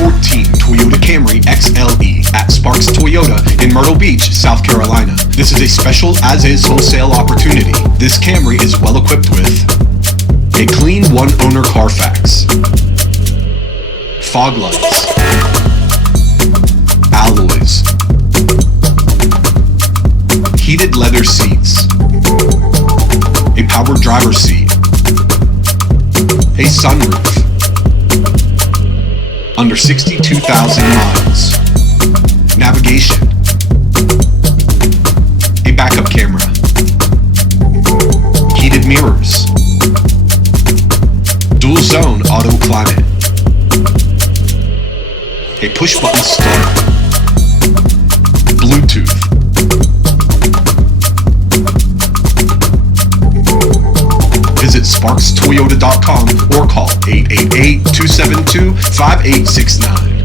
2014 Toyota Camry XLE at Sparks Toyota in Myrtle Beach, South Carolina. This is a special as-is wholesale opportunity. This Camry is well equipped with a clean one-owner CARFAX, fog lights, alloys, heated leather seats, a power driver's seat, a sunroof, under 62,000 miles, navigation, a backup camera, heated mirrors, dual zone auto climate, a push button start, Bluetooth. Visit sparkstoyota.com or call 888-272-5869.